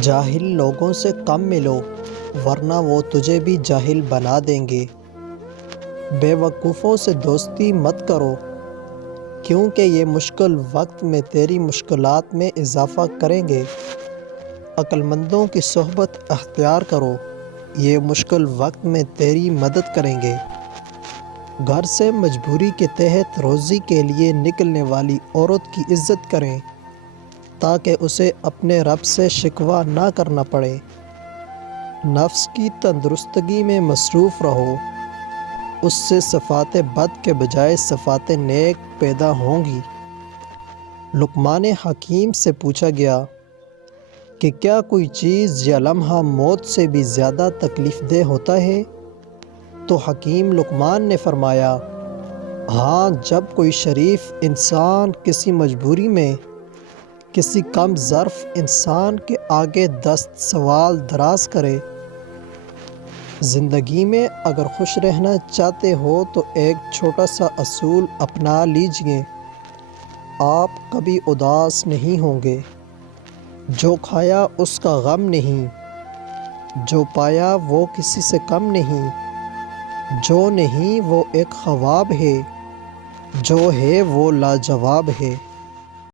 جاہل لوگوں سے کم ملو ورنہ وہ تجھے بھی جاہل بنا دیں گے۔ بے وقوفوں سے دوستی مت کرو کیونکہ یہ مشکل وقت میں تیری مشکلات میں اضافہ کریں گے۔ عقل مندوں کی صحبت اختیار کرو، یہ مشکل وقت میں تیری مدد کریں گے۔ گھر سے مجبوری کے تحت روزی کے لیے نکلنے والی عورت کی عزت کریں تاکہ اسے اپنے رب سے شکوہ نہ کرنا پڑے۔ نفس کی تندرستگی میں مصروف رہو، اس سے صفات بد کے بجائے صفات نیک پیدا ہوں گی۔ لقمان حکیم سے پوچھا گیا کہ کیا کوئی چیز یا لمحہ موت سے بھی زیادہ تکلیف دہ ہوتا ہے؟ تو حکیم لقمان نے فرمایا، ہاں، جب کوئی شریف انسان کسی مجبوری میں کسی کم ظرف انسان کے آگے دست سوال دراز کرے۔ زندگی میں اگر خوش رہنا چاہتے ہو تو ایک چھوٹا سا اصول اپنا لیجئے، آپ کبھی اداس نہیں ہوں گے۔ جو کھایا اس کا غم نہیں، جو پایا وہ کسی سے کم نہیں، جو نہیں وہ ایک خواب ہے، جو ہے وہ لاجواب ہے۔